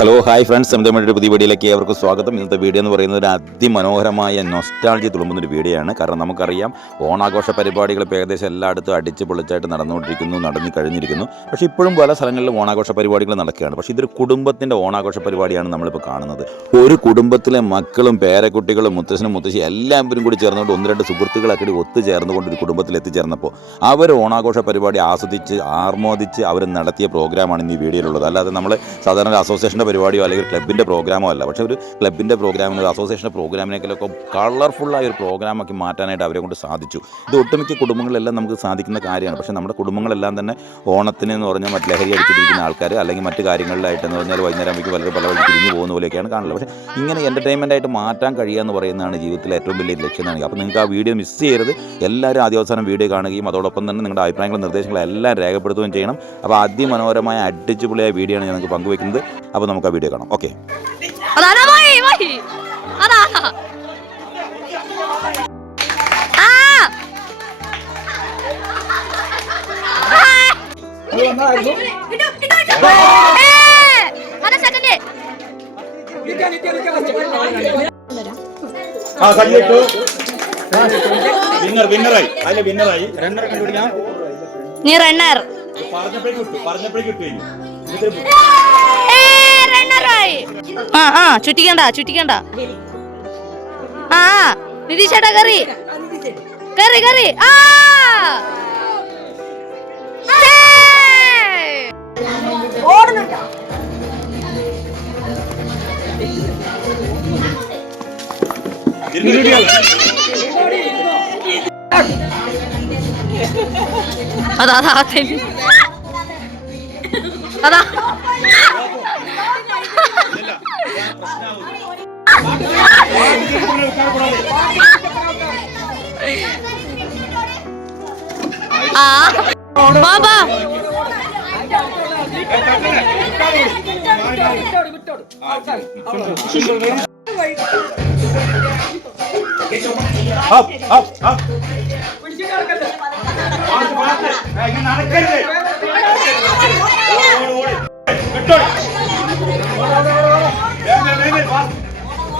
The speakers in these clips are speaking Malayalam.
ഹലോ ഹായ് ഫ്രണ്ട്സ് നമ്മുടെ ഒരു പുതിയ വീഡിയോയിലേക്ക് അവർക്ക് സ്വാഗതം. ഇന്നത്തെ വീഡിയോ എന്ന് പറയുന്നത് ഒരു അതിമനോഹരമായ നൊസ്റ്റാൾജി തുളുമ്പുന്ന ഒരു വീഡിയോയാണ് കാരണം നമുക്കറിയാം ഓണാഘോഷ പരിപാടികൾ ഏകദേശം എല്ലായിടത്തും അടിച്ച് പൊളിച്ചായിട്ട് നടന്നുകൊണ്ടിരിക്കുന്നു നടന്നു കഴിഞ്ഞിരിക്കുന്നു. പക്ഷേ ഇപ്പോഴും പല സ്ഥലങ്ങളിലും ഓണാഘോഷ പരിപാടികൾ നടക്കുകയാണ്. പക്ഷേ ഇതൊരു കുടുംബത്തിന്റെ ഓണാഘോഷ പരിപാടിയാണ് നമ്മളിപ്പോൾ കാണുന്നത്. ഒരു കുടുംബത്തിലെ മക്കളും പേരക്കുട്ടികളും മുത്തശ്ശനും മുത്തശ്ശി എല്ലാവരും കൂടി ചേർന്നുകൊണ്ട് ഒന്ന് രണ്ട് സുഹൃത്തുക്കളൊക്കെ ഒത്തുചേർന്നുകൊണ്ട് ഒരു കുടുംബത്തിൽ എത്തിച്ചേർന്നപ്പോൾ അവർ ഓണാഘോഷ പരിപാടി ആസ്വദിച്ച് ആർമോദിച്ച് അവർ നടത്തിയ പ്രോഗ്രാമാണ് ഇന്ന് ഈ വീഡിയോയിലുള്ളത്. അല്ലാതെ നമ്മൾ സാധാരണ അസോസിയേഷന്റെ പരിപാടിയോ അല്ലെങ്കിൽ ക്ലബിന്റെ പ്രോഗ്രാമോ അല്ല. പക്ഷേ ഒരു ക്ലബിന്റെ പ്രോഗ്രാമിന് ഒരു അസോസിയേഷന്റെ പ്രോഗ്രാമിനേക്കാളൊക്കെ കളർഫുള്ളായ ഒരു പ്രോഗ്രാമാക്കി മാറ്റാനായിട്ട് അവരെ കൊണ്ട് സാധിച്ചു. ഇത് ഒട്ടുമിക്ക കുടുംബങ്ങളെല്ലാം നമുക്ക് സാധിക്കുന്ന കാര്യമാണ്. പക്ഷേ നമ്മുടെ കുടുംബങ്ങളെല്ലാം തന്നെ ഓണത്തിന് എന്ന് പറഞ്ഞാൽ മറ്റ് ലഹരി അടിച്ചിരിക്കുന്ന ആൾക്കാർ അല്ലെങ്കിൽ മറ്റ് കാര്യങ്ങളിലായിട്ടെന്ന് പറഞ്ഞാൽ വൈകുന്നേരം ആകുമ്പോൾ പലരും പല വഴി തിരിഞ്ഞു പോകുന്ന പോലെയൊക്കെയാണ് കാണുന്നത്. പക്ഷേ ഇങ്ങനെ എന്റർടൈൻമെന്റ് ആയിട്ട് മാറ്റാൻ കഴിയുക എന്ന് പറയുന്നതാണ് ജീവിതത്തിലെ ഏറ്റവും വലിയ ലക്ഷ്യം എന്നാണ് അപ്പോൾ നിങ്ങൾക്ക് ആ വീഡിയോ മിസ് ചെയ്യരുത്. എല്ലാവരും ആദ്യ അവസാനം വീഡിയോ കാണുകയും അതോടൊപ്പം തന്നെ നിങ്ങളുടെ അഭിപ്രായങ്ങളും നിർദ്ദേശങ്ങളും എല്ലാം രേഖപ്പെടുത്തുകയും ചെയ്യണം. അപ്പോൾ അതിമനോഹരമായ അടിച്ചുപൊളിയായ വീഡിയോ ആണ് ഞാൻ നിങ്ങൾക്ക് പങ്കുവയ്ക്കുന്നത്. അപ്പോൾ നമുക്ക് ആ വീഡിയോ കാണാം. ഓക്കെ ആ. കല്ലിട്ടു വിന്നർ വിന്നറായി അല്ല വിന്നറായി രണ്ടര കണ്ടുപിടിക്കാം. നീ റണ്ണർ പറഞ്ഞപ്പോഴേക്കും കിട്ടു പറഞ്ഞപ്പോഴേ കിട്ടു ആ ആ ചുറ്റിക്കണ്ട ചുറ്റിക്കണ്ട. ആ നിതീഷേട്ടാ കറി. കറി കറി. ആ! ഏയ്! അതാ അതാ. അതാ. ബാബാ നടക്കരുത്. വിട്ടോളി.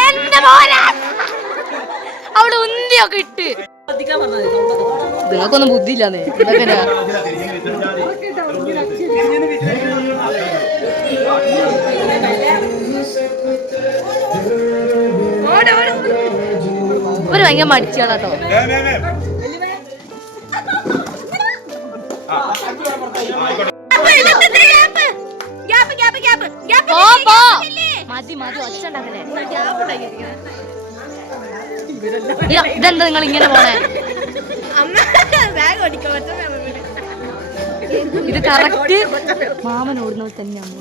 എന്റെ മോനെ! അവിടെ ഉന്തിയൊക്കെ ഇട്ട്. നിങ്ങൾക്കൊന്നും ബുദ്ധിയില്ലാന്നേ. ഇതൊക്കെ ഒരു ഭയങ്കര മടിച്ചാളാട്ടോ ഗ്യാപ്പ് ഗ്യാപ്പ് ഗ്യാപ്പ്. പോ പോ. മതി മതി ഒച്ച ഉണ്ടാക്കല്ലേ ഇതെന്താ നിങ്ങൾ ഇങ്ങനെ പോണേ? ഇത് കറക്റ്റ്? മാമൻ ഓടുന്നത് തന്നെയാണ്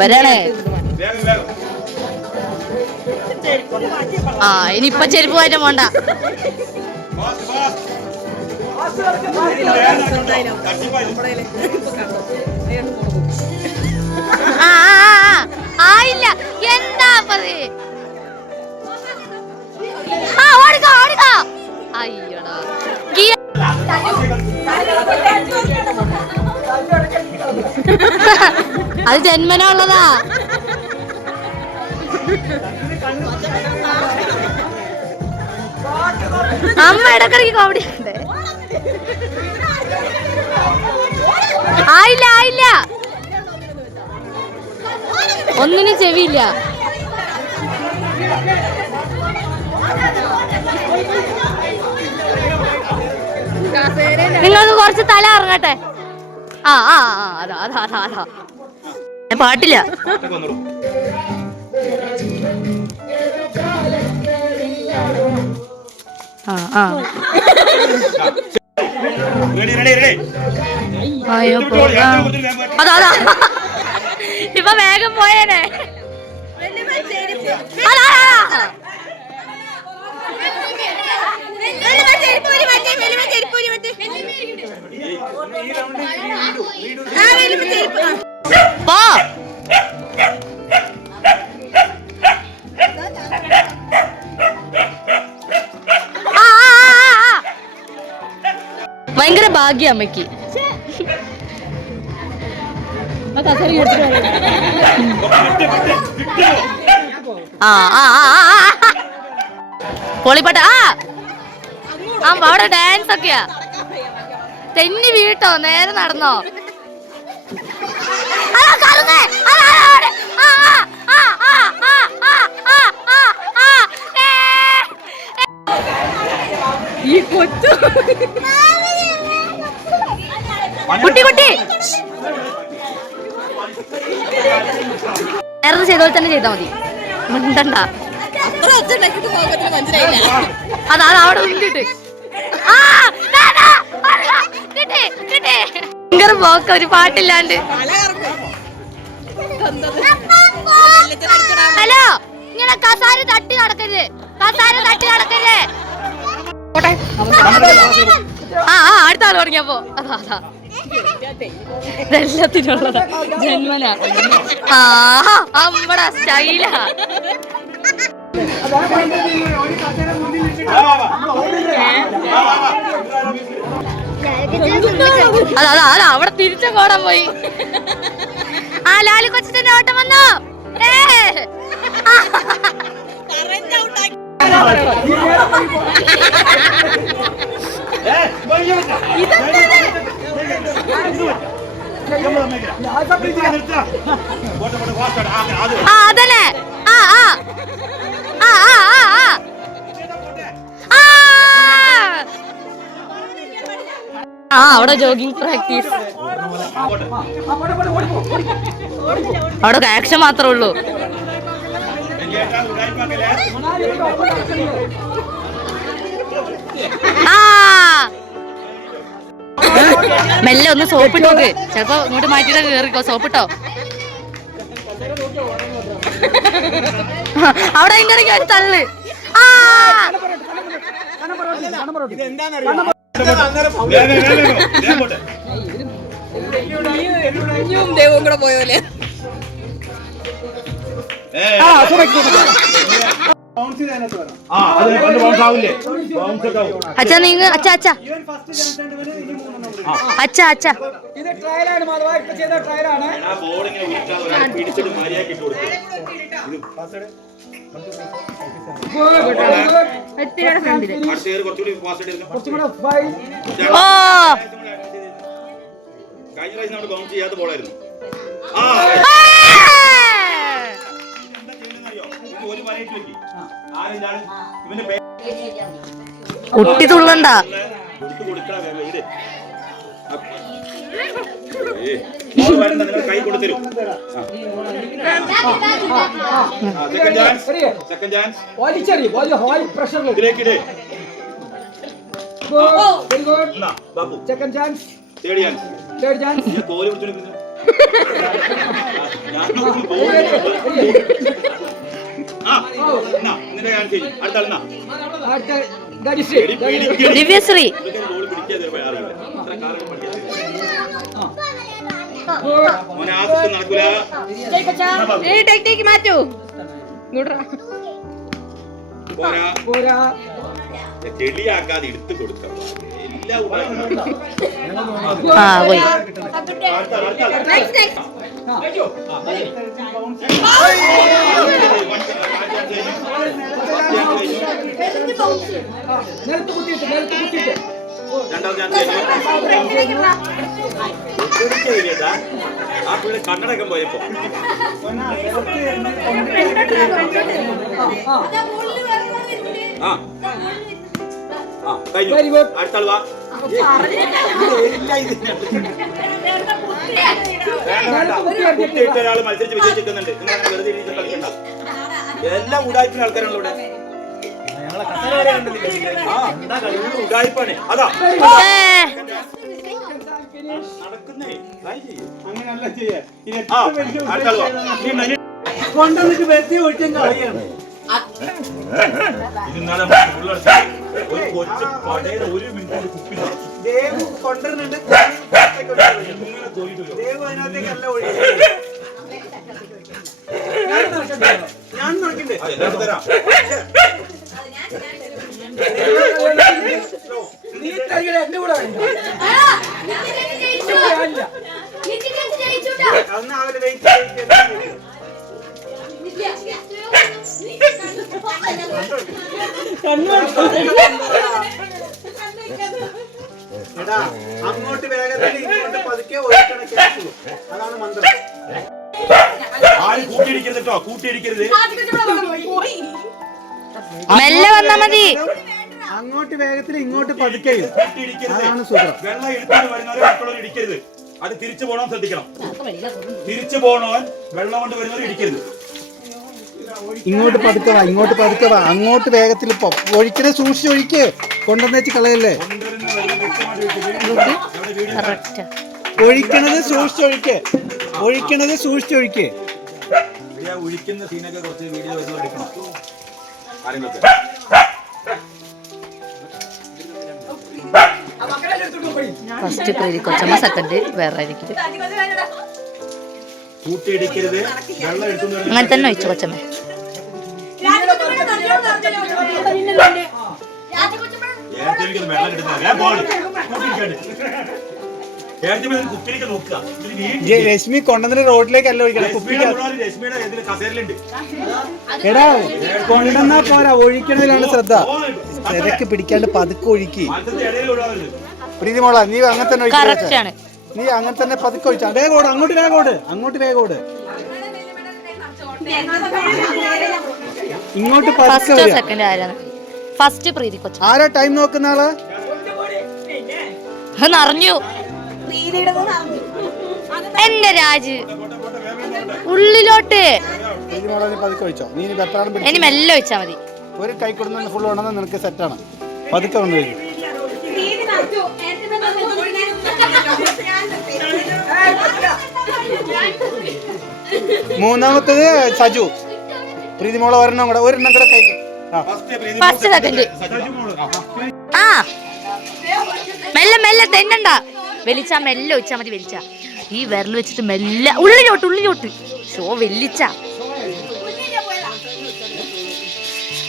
വരണേ. ആ ഇനിയിപ്പൊ ചെരുപ്പ് മാറ്റം വേണ്ട Fast, അത് ജന്മനുള്ളതാ അമ്മ ഇടക്കിടക്ക് കോമഡി ആയില്ല ആയില്ല. ഒന്നിനും ചെവിയില്ല. നിങ്ങൾക്ക് കുറച്ച് തല ഇറങ്ങട്ടെ. ആ ആ ആ, അതാ അതാ അതാ അതാ. ഞാൻ പാട്ടില്ല. അയ്യോ പോകാം. അതാ അതാ. ഇപ്പൊ വേഗം പോയേനെ. അതാ. പോ. ഭയങ്കര ഭാഗ്യ അമ്മയ്ക്ക്. പൊളിപ്പാട്ട് ആ. ആ അവിടെ ഡാൻസ് ഒക്കെയാ. തെന്നി വീട്ടോ നേരെ നടന്നോ? ഈ കൊച്ചു കുട്ടി കുട്ടി വേറെ ചെയ്തോലെ തന്നെ ചെയ്താ മതി മിണ്ടണ്ട അതാ അവിടെ നിന്നിട്ട് ഭയങ്കര പോക്ക ഒരു പാട്ടില്ലാണ്ട് ഹലോ ഇങ്ങനെ കസാര തട്ടി നടക്കരുത്. കസാര തട്ടി നടക്കരുത്. ആ ആ അടുത്ത ആൾ തുടങ്ങിയപ്പോ അതാ അതാ. ഇതെല്ലാത്തിനുള്ളതാ. ജന്മന. ആ അമ്മടെ സ്റ്റൈലാ. അതാ അതാ അതാ അവിടെ തിരിച്ചു കോടാൻ പോയി. ആ ലാലു കൊച്ചിന്റെ ഓട്ടം വന്നു. ആ ആ ആ. ആ ആ ആ അവിടെ ജോഗിങ് പ്രാക്ടീസ് അവിടെ ആക്ഷൻ മാത്രമേ ഉള്ളൂ. മെല്ലെ ഒന്ന് സോപ്പിട്ട് നോക്ക്. ചിലപ്പോ ഇങ്ങോട്ട് മാറ്റിട്ട് കേറിക്കോ. സോപ്പിട്ടോ അവിടെ ഇങ്ങനെ തള്ള്. ആ. കുഞ്ഞും ദൈവവും കൂടെ പോയോലെ അച്ഛാ നിങ്ങൾ അച്ഛാ അച്ഛാ. അച്ഛാ അച്ഛാ. ഇത് ട്രയലാണ് മാധവ. ഇപ്പൊ ചെയ്ത ട്രയലാണ് ഓ. കഴിഞ്ഞ പ്രാവശ്യം നമ്മൾ കൗണ്ട് ചെയ്യാത്ത ബോളായിരുന്നു ഒരു പേര് കുട്ടി തുള്ളണ്ട കൈ കൊടുത്തരും ദിവ്യശ്രീ മാറ്റൂ. ചെളിയാക്കാതെ എടുത്തു കൊടുക്കാം ആ പോയി നിലത്ത് കുത്തിയിട്ട് നിലത്ത് കുത്തിയിട്ട് ആ പുള്ളി കണ്ണടക്കം പോയപ്പോ ആ കഴിഞ്ഞു അടുത്താൾ വാ വെറുതെ എല്ലാം ഉടായ്പിന് ആൾക്കാരാണ് ഇവിടെ. അതാ. നടക്കുന്നേ. കൊണ്ടുവന്നിട്ട് വെത്തി ഒഴിച്ചും കളയാണ്. ഒരു കൊച്ചു പടയുടെ ഒരു മിനിറ്റ് കൊണ്ട് കുപ്പി നിറച്ചു. ഇങ്ങനെ തോന്നിട്ട് വരും. ആ, എല്ലാവർക്കും തരാം. നീ കളികളെ എന്റെ കൂടെ വേണ്ട. അങ്ങോട്ട് വേഗത്തിൽ ഇങ്ങോട്ട് പതുക്കെ ഒഴിക്കണ കേസുള്ളൂ അതാണ് മന്ത്രം. ആരും കൂട്ടിയിടിക്കരുത് കേട്ടോ കൂട്ടിയിടിക്കരുത് മെല്ലെ വന്നാ മതി. അങ്ങോട്ട് വേഗത്തിൽ ഇങ്ങോട്ട് പതുക്കെ കൂട്ടിയിടിക്കരുത് അതാണ് സുഖം. വെള്ളം വരുന്നവരെ ഇടിക്കരുത് അത് തിരിച്ചു പോകണം ശ്രദ്ധിക്കണം. തിരിച്ചു പോകണവൻ വെള്ളം കൊണ്ട് വരുന്നവർ ഇടിക്കരുത് ഇങ്ങോട്ട് പതുക്കെ വാ ഇങ്ങോട്ട് പതുക്കെ വാ. അങ്ങോട്ട് വേഗത്തിൽ ഒഴിക്കണേ സൂക്ഷിച്ച് ഒഴിക്ക്. കൊണ്ടുവന്ന് വെച്ച് കളയല്ലേ ഒഴിക്കണത് സൂക്ഷിച്ച് ഒഴിക്ക്. ഒഴിക്കണത് സൂക്ഷിച്ച് ഒഴിക്ക്. ഇവിടെ ആ ഒഴിക്കുന്ന സീനൊക്കെ കുറച്ച് വീഡിയോ വരുന്നത് എടുക്കണം. ആരെങ്കിലും ഫസ്റ്റ് പ്രേരി കൊച്ചമ്മ സെക്കൻഡ് വേറെ ആയിരിക്കും കൂട്ടിയിടിക്കരുത്. അങ്ങനെ തന്നെ ഒഴിച്ചു കൊച്ചമ്മ. രശ്മി കൊണ്ടുവന്നിട്ട് റോഡിലേക്കല്ല ഒഴിക്കണം. എടാ കൊണ്ടുവന്നാ പോരാ. ഒഴിക്കണതിലാണ് ശ്രദ്ധ. തിരക്ക് പിടിക്കാണ്ട് പതുക്കെ ഒഴുക്കി. പ്രീതിമോള പ്രീതി മോള നീ അങ്ങനെ തന്നെ ഒഴിക്ക് ആണ്. നീ അങ്ങനെ തന്നെ പതുക്കെ ഒഴിച്ചാ. വേഗോട് അങ്ങോട്ട് വേഗോട് അങ്ങോട്ട് വേഗോട് ഇങ്ങോട്ട് ഫസ്റ്റോ സെക്കൻഡ് ആരാണ്? ഫസ്റ്റ് പ്രീതി കൊച്ചു. ആരാ ടൈം നോക്കുന്ന ആൾ? നിറഞ്ഞു. എന്റെ രാജ്. ഉള്ളിലോട്ട്. ഇനി മെല്ലെ ഒഴിച്ചാ മതി. ഒരു കൈ കൊടുക്കുന്ന ഫുൾ ഉണ്ടെന്ന് നിനക്ക് സെറ്റാണ് പതുക്കെ കൊണ്ട് മൂന്നാമത്തത് സജു. പ്രീതി മോളെ ഒരെണ്ണം കൂടെ ഒരെണ്ണം കൂടെ കൈ ആ. ഫസ്റ്റ് സെക്കൻഡ് ആ. മെല്ലെ മെല്ലെ തെന്നണ്ട വലിച്ച മെല്ലെ ഒഴിച്ചാ മതി വലിച്ച. ഈ വിരൽ വെച്ചിട്ട് മെല്ലെ. ഉള്ളിലോട്ട് ഉള്ളിലോട്ട് ഷോ വെല്ലിച്ച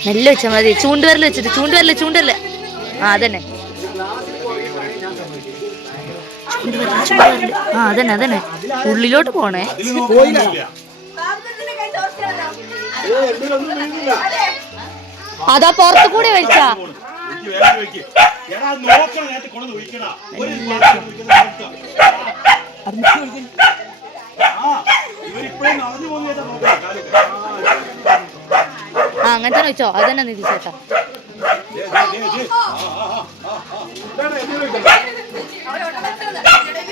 മെല്ലെ വെച്ചാ മതി. ചൂണ്ടുവിരൽ വെച്ചിട്ട് ചൂണ്ടുവിരൽ ചൂണ്ടുവിരൽ ആ അതന്നെ. ചൂണ്ടുവിരൽ, ചൂണ്ടുവിരൽ. ആ അതന്നെ അതന്നെ. ഉള്ളിലോട്ട് പോണേ. അതാ. പുറത്തു കൂടി നിർത്തുക. ആ അങ്ങനെ തന്നെ വെച്ചോ. അതന്നെ നിധി ചേട്ടാ.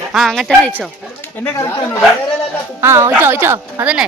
ആ, അങ്ങനെ തന്നെ വെച്ചോ. ആ ഒഴിച്ചോ ഒഴിച്ചോ അതന്നെ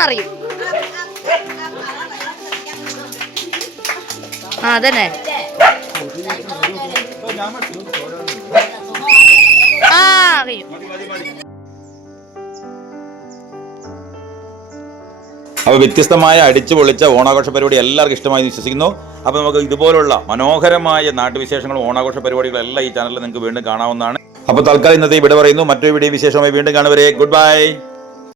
നിറയും ആ അതന്നെ. ആ അറിയും. അപ്പോൾ വ്യത്യസ്തമായ അടിച്ചു പൊളിച്ച ഓണാഘോഷ പരിപാടി എല്ലാവർക്കും ഇഷ്ടമായി വിശ്വസിക്കുന്നു. അപ്പോൾ നമുക്ക് ഇതുപോലുള്ള മനോഹരമായ നാട്ടുവിശേഷങ്ങളും ഓണാഘോഷ പരിപാടികളും എല്ലാം ഈ ചാനലിൽ നിങ്ങൾക്ക് വീണ്ടും കാണാവുന്നതാണ്. അപ്പോൾ തൽക്കാലം ഇന്നത്തെ ഇവിടെ പറയുന്നു. മറ്റൊരു വീഡിയോ വിശേഷമായി വീണ്ടും കാണുവരെ ഗുഡ് ബൈ